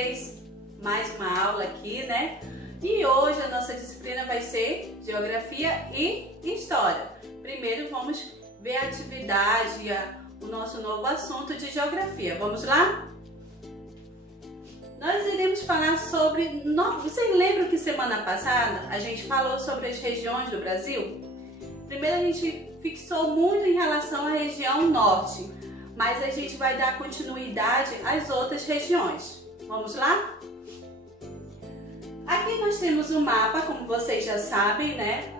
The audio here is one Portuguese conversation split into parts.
vocês. Mais uma aula aqui, né? E hoje a nossa disciplina vai ser Geografia e História. Primeiro vamos ver a atividade, o nosso novo assunto de Geografia. Vamos lá? Nós iremos falar sobre... Vocês lembram que semana passada a gente falou sobre as regiões do Brasil? Primeiro a gente fixou muito em relação à região norte, mas a gente vai dar continuidade às outras regiões. Vamos lá? Aqui nós temos um mapa, como vocês já sabem, né,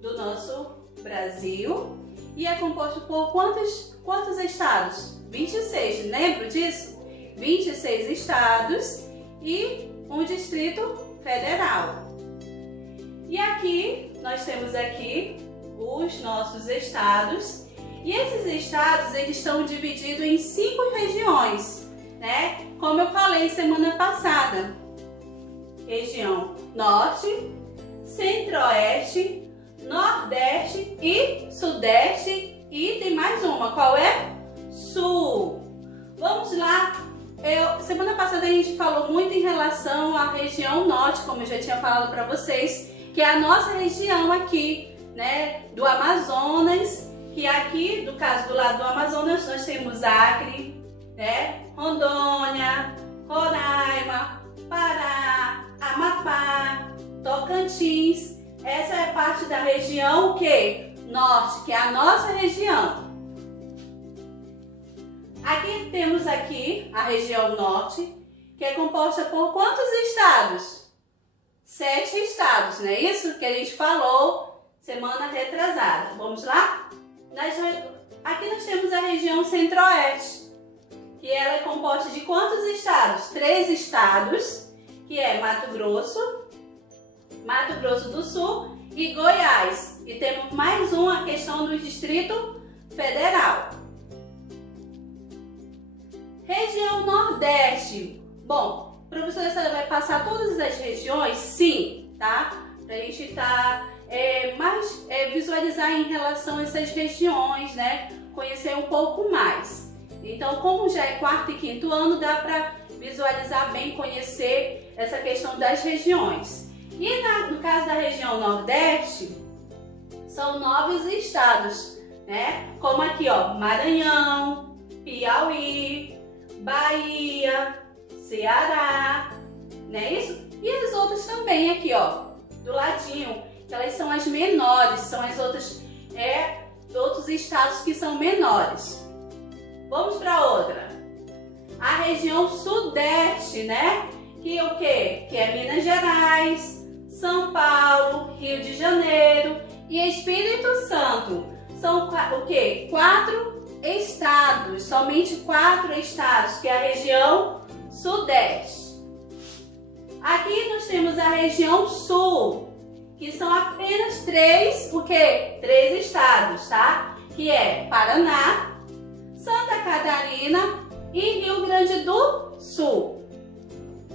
do nosso Brasil, e é composto por quantos estados? 26, lembram disso? 26 estados e um Distrito Federal. E aqui nós temos aqui os nossos estados, e esses estados eles estão divididos em 5 regiões, né? Como eu falei semana passada: região Norte, Centro-Oeste, Nordeste e Sudeste, e tem mais uma, qual é? Sul. Vamos lá. Semana passada a gente falou muito em relação à região Norte, como eu já tinha falado para vocês, que é a nossa região aqui, né, do Amazonas, que aqui, no caso do lado do Amazonas, nós temos Acre, né, Rondônia, Roraima, Pará, Amapá, Tocantins. Essa é parte da região que? Norte, que é a nossa região. Aqui temos aqui a região Norte, que é composta por quantos estados? 7 estados, não é isso que a gente falou semana retrasada. Vamos lá? Aqui nós temos a região Centro-Oeste, que ela é composta de quantos estados? 3 estados, que é Mato Grosso do Sul e Goiás. E temos mais uma questão do Distrito Federal. Região Nordeste. Bom, a professora vai passar todas as regiões? Sim, tá? Pra gente visualizar em relação a essas regiões, né? Conhecer um pouco mais. Então, como já é 4º e 5º ano, dá para visualizar bem, conhecer essa questão das regiões. E no caso da região Nordeste, são 9 estados, né? Como aqui, ó, Maranhão, Piauí, Bahia, Ceará, né? Isso? E as outras também aqui, ó, do ladinho, que elas são as menores, são as outras, outros estados que são menores. Vamos para outra. A região Sudeste, né? Que é o quê? Que é Minas Gerais, São Paulo, Rio de Janeiro e Espírito Santo. São o quê? 4 estados, somente 4 estados, que é a região Sudeste. Aqui nós temos a região Sul, que são apenas 3 estados, tá? Que é Paraná, Santa Catarina e Rio Grande do Sul.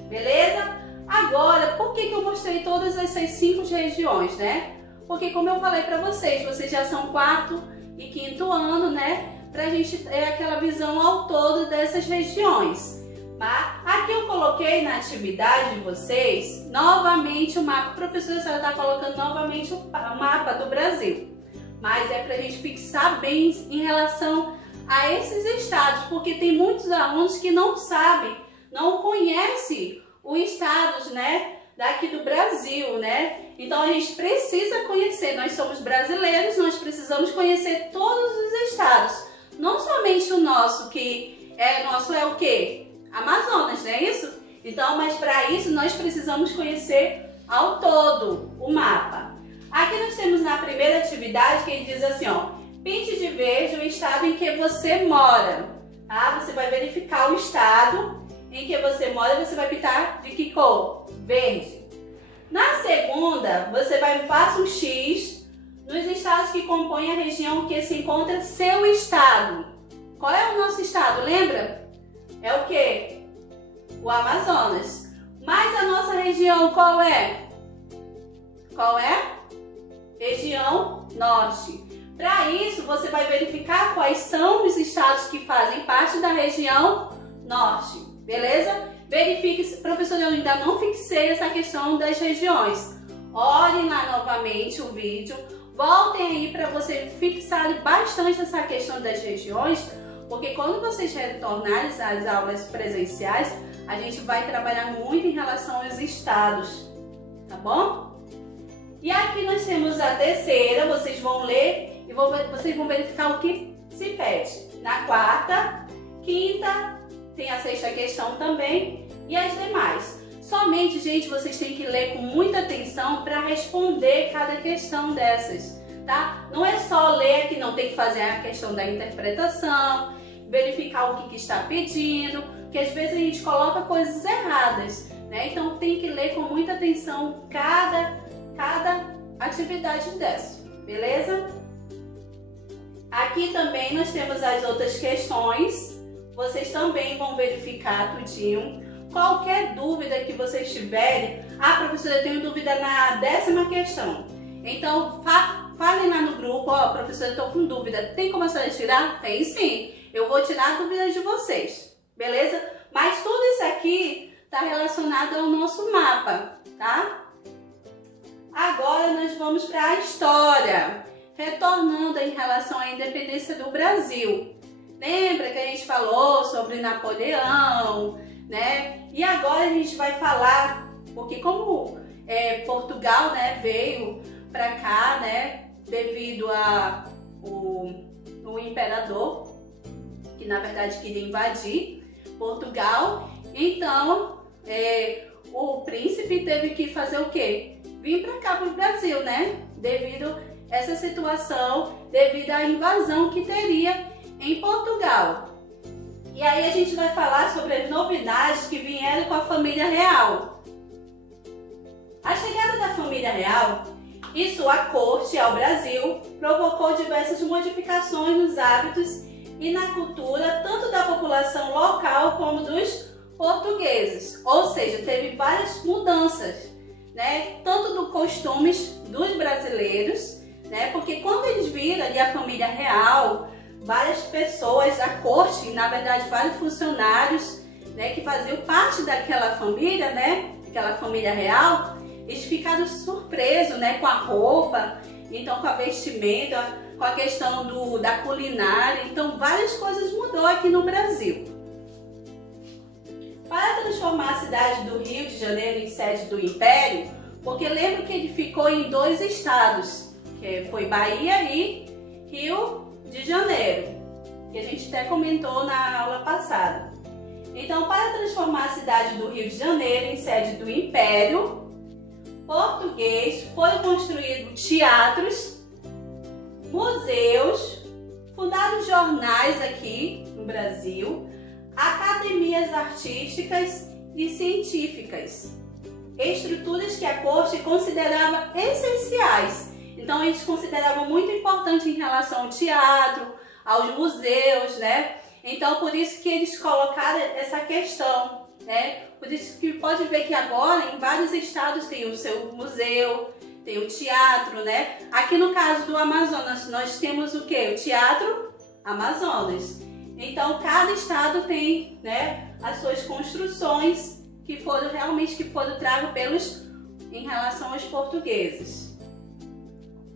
Beleza? Agora, por que eu mostrei todas essas 5 regiões, né? Porque, como eu falei para vocês já são 4º e 5º ano, né? Pra gente ter aquela visão ao todo dessas regiões. Tá? Aqui eu coloquei na atividade de vocês, novamente o mapa. A professora está colocando novamente o mapa do Brasil. Mas é pra gente fixar bem em relação a esses estados, porque tem muitos alunos que não sabem, não conhecem os estados, né, daqui do Brasil, né? Então a gente precisa conhecer, nós somos brasileiros, nós precisamos conhecer todos os estados, não somente o nosso, que é o quê? Amazonas, não é isso? Então, mas para isso nós precisamos conhecer ao todo o mapa. Aqui nós temos na primeira atividade que ele diz assim, ó: pinte de verde o estado em que você mora, tá? Você vai verificar o estado em que você mora, você vai pintar de que cor? Verde. Na segunda, você faça um X nos estados que compõem a região que se encontra seu estado. Qual é o nosso estado? Lembra? É o quê? O Amazonas. Mas a nossa região qual é? Qual é? Região Norte. Para isso, você vai verificar quais são os estados que fazem parte da região Norte. Beleza? verifique se, professor, eu ainda não fixei essa questão das regiões. Olhem lá novamente o vídeo, voltem aí para vocês fixarem bastante essa questão das regiões, porque quando vocês retornarem às aulas presenciais, a gente vai trabalhar muito em relação aos estados, tá bom? E aqui nós temos a terceira, vocês vão ler e vocês vão verificar o que se pede. Na quarta, quinta, tem a sexta questão também e as demais. Somente, gente, vocês têm que ler com muita atenção para responder cada questão dessas, tá? Não é só ler que não, tem que fazer a questão da interpretação, verificar o que está pedindo, porque às vezes a gente coloca coisas erradas, né? Então tem que ler com muita atenção cada atividade dessa, beleza? Aqui também nós temos as outras questões, vocês também vão verificar tudinho. Qualquer dúvida que vocês tiverem, professora, eu tenho dúvida na 10ª questão. Então, falem lá no grupo, professora, eu estou com dúvida, tem como a senhora tirar? Tem sim, eu vou tirar a dúvida de vocês, beleza? Mas tudo isso aqui está relacionado ao nosso mapa, tá? Agora nós vamos para a história, retornando em relação à independência do Brasil. Lembra que a gente falou sobre Napoleão, né? E agora a gente vai falar, porque como Portugal, né, veio para cá, né, devido a o imperador, que na verdade queria invadir Portugal, então o príncipe teve que fazer o quê? Vir para cá, para o Brasil, né? Devido a essa situação, devido à invasão que teria em Portugal. E aí a gente vai falar sobre as novidades que vieram com a família real. A chegada da família real e sua corte ao Brasil provocou diversas modificações nos hábitos e na cultura, tanto da população local como dos portugueses. Ou seja, teve várias mudanças, né? Tanto dos costumes dos brasileiros, né? Porque quando eles viram ali a família real, várias pessoas da corte, na verdade vários funcionários, né, que faziam parte daquela família, né, aquela família real, eles ficaram surpresos, né, com a roupa, então com a vestimenta, com a questão da culinária, então várias coisas mudou aqui no Brasil. Para transformar a cidade do Rio de Janeiro em sede do Império, porque lembro que ele ficou em 2 estados, que foi Bahia e Rio de Janeiro, que a gente até comentou na aula passada. Então, para transformar a cidade do Rio de Janeiro em sede do Império Português, foram construídos teatros, museus, fundados jornais aqui no Brasil, academias artísticas e científicas, estruturas que a corte considerava essenciais. Então eles consideravam muito importante em relação ao teatro, aos museus, né? Então por isso que eles colocaram essa questão, né? Por isso que pode ver que agora em vários estados tem o seu museu, tem o teatro, né? Aqui no caso do Amazonas nós temos o que? O Teatro Amazonas. Então cada estado tem, né, as suas construções que foram tragas em relação aos portugueses.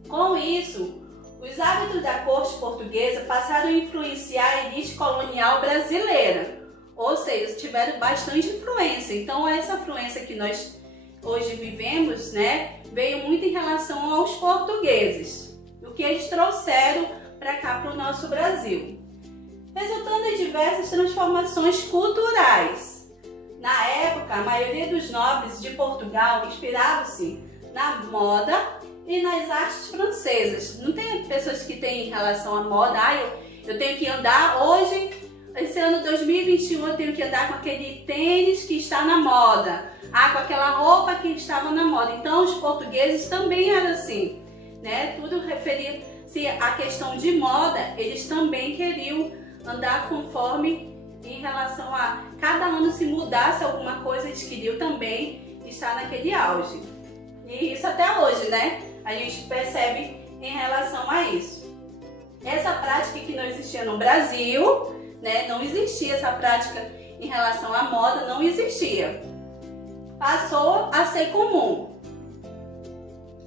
Com isso, os hábitos da corte portuguesa passaram a influenciar a elite colonial brasileira, ou seja, tiveram bastante influência. Então essa influência que nós hoje vivemos, né, veio muito em relação aos portugueses, o que eles trouxeram para cá, para o nosso Brasil, resultando em diversas transformações culturais. Na época, a maioria dos nobres de Portugal inspirava-se na moda e nas artes francesas. Não tem pessoas que têm em relação à moda, eu tenho que andar hoje, esse ano 2021, eu tenho que andar com aquele tênis que está na moda, com aquela roupa que estava na moda. Então os portugueses também eram assim, né? Tudo referia-se à questão de moda, eles também queriam andar conforme em relação a cada ano se mudasse alguma coisa, eles queriam também estar naquele auge. E isso até hoje, né? A gente percebe em relação a isso. Essa prática que não existia no Brasil, né? Não existia essa prática em relação à moda não existia. Passou a ser comum.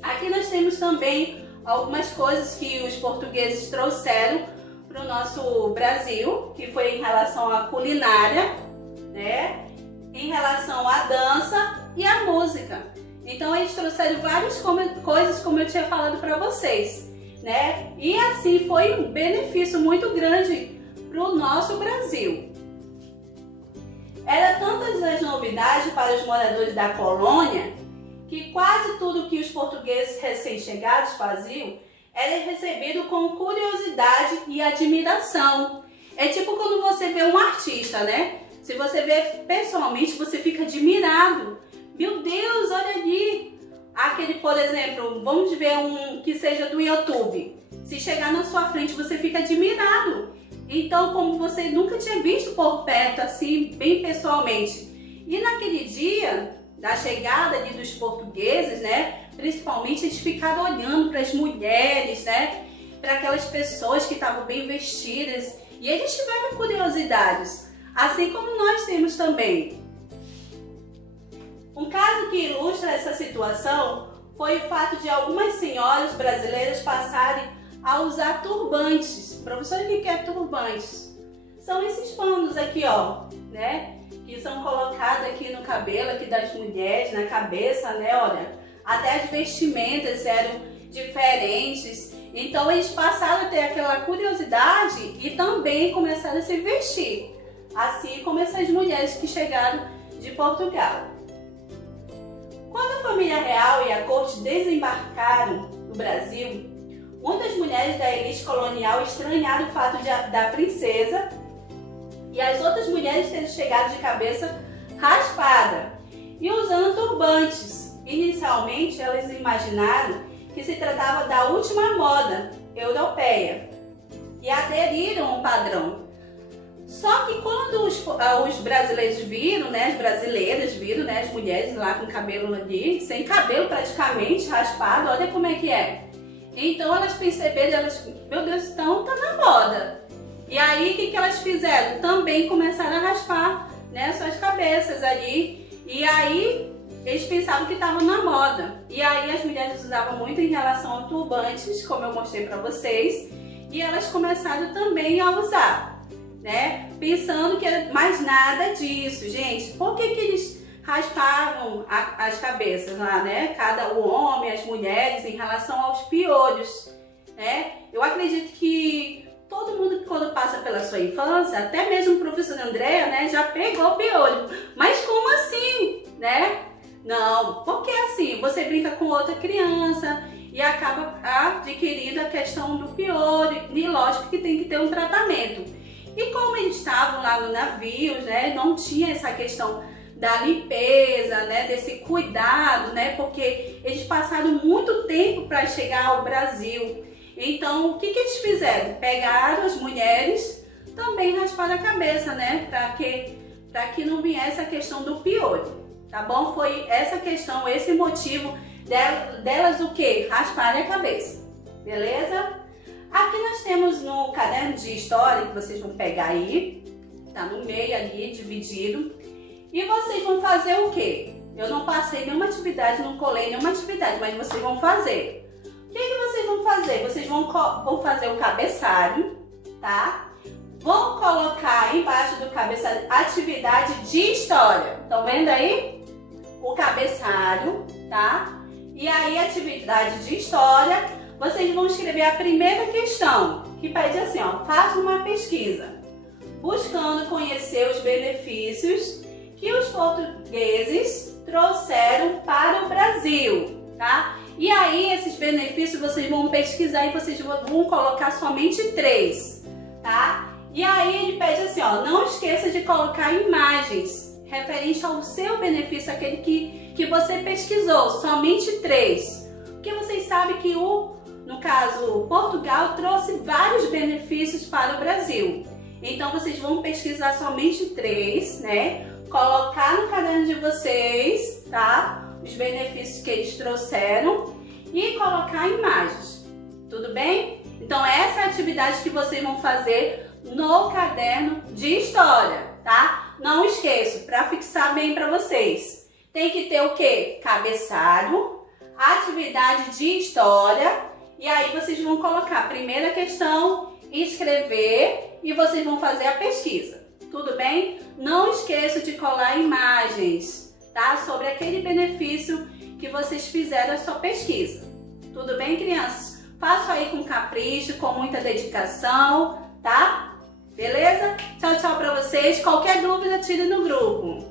Aqui nós temos também algumas coisas que os portugueses trouxeram para o nosso Brasil, que foi em relação à culinária, né? Em relação à dança e à música. Então eles trouxeram várias coisas, como eu tinha falado para vocês, né? E assim foi um benefício muito grande para o nosso Brasil. Era tantas as novidades para os moradores da colônia que quase tudo que os portugueses recém-chegados faziam era recebido com curiosidade e admiração. É tipo quando você vê um artista, né? Se você vê pessoalmente, você fica admirado. Meu Deus, olha ali! Aquele, por exemplo, vamos ver um que seja do YouTube. Se chegar na sua frente, você fica admirado. Então, como você nunca tinha visto por perto, assim, bem pessoalmente. E naquele dia da chegada ali dos portugueses, né? Principalmente eles ficaram olhando para as mulheres, né? Para aquelas pessoas que estavam bem vestidas. E eles tiveram curiosidades, assim como nós temos também. Um caso que ilustra essa situação foi o fato de algumas senhoras brasileiras passarem a usar turbantes. Professor, o que é turbantes? São esses panos aqui, ó, né? Que são colocados aqui no cabelo, aqui das mulheres, na cabeça, né? Olha, até as vestimentas eram diferentes. Então eles passaram a ter aquela curiosidade e também começaram a se vestir. Assim como essas mulheres que chegaram de Portugal. Quando a família real e a corte desembarcaram no Brasil, muitas mulheres da elite colonial estranharam o fato da princesa e as outras mulheres terem chegado de cabeça raspada e usando turbantes. Inicialmente, elas imaginaram que se tratava da última moda europeia e aderiram ao padrão. Só que quando os brasileiros viram, né, as brasileiras viram, né, as mulheres lá com cabelo ali, sem cabelo praticamente, raspado, olha como é que é. Então elas perceberam, meu Deus, então tá na moda. E aí o que elas fizeram? Também começaram a raspar, né, suas cabeças ali. E aí eles pensavam que estavam na moda. E aí as mulheres usavam muito em relação a turbantes, como eu mostrei para vocês. E elas começaram também a usar, né? Pensando que era mais nada disso, gente. Por que eles raspavam as cabeças lá, né? O homem, as mulheres, em relação aos piolhos, né? Eu acredito que todo mundo, quando passa pela sua infância, até mesmo o professor Andréa, né, já pegou o piolho. Mas como assim, né? Não, porque assim, você brinca com outra criança e acaba adquirindo a questão do piolho, e lógico que tem que ter um tratamento. E como eles estavam lá no navio, né, não tinha essa questão da limpeza, né, desse cuidado, né, porque eles passaram muito tempo para chegar ao Brasil. Então, o que eles fizeram? Pegaram as mulheres, também rasparam a cabeça, né, para que não viesse a questão do piolho, tá bom? Foi essa questão, esse motivo delas o quê? Rasparem a cabeça, beleza? Aqui nós temos no caderno de história, que vocês vão pegar aí, tá no meio ali, dividido. E vocês vão fazer o quê? Eu não passei nenhuma atividade, não colei nenhuma atividade, mas vocês vão fazer. O que vocês vão fazer? Vocês vão fazer o cabeçalho, tá? Vão colocar embaixo do cabeçalho atividade de história. Estão vendo aí? O cabeçalho, tá? E aí, atividade de história. Vocês vão escrever a primeira questão, que pede assim, ó, faça uma pesquisa, buscando conhecer os benefícios que os portugueses trouxeram para o Brasil, tá? E aí, esses benefícios vocês vão pesquisar e vocês vão colocar somente 3, tá? E aí, ele pede assim, ó, não esqueça de colocar imagens referente ao seu benefício, aquele que você pesquisou, somente 3. Porque vocês sabem que no caso, Portugal trouxe vários benefícios para o Brasil. Então, vocês vão pesquisar somente 3, né? Colocar no caderno de vocês, tá? Os benefícios que eles trouxeram e colocar imagens. Tudo bem? Então, essa é a atividade que vocês vão fazer no caderno de história, tá? Não esqueço, para fixar bem para vocês, tem que ter o quê? Cabeçalho, atividade de história, e aí vocês vão colocar a primeira questão, escrever e vocês vão fazer a pesquisa. Tudo bem? Não esqueço de colar imagens, tá? Sobre aquele benefício que vocês fizeram a sua pesquisa. Tudo bem, crianças? Faço aí com capricho, com muita dedicação, tá? Beleza? Tchau, tchau pra vocês. Qualquer dúvida, tire no grupo.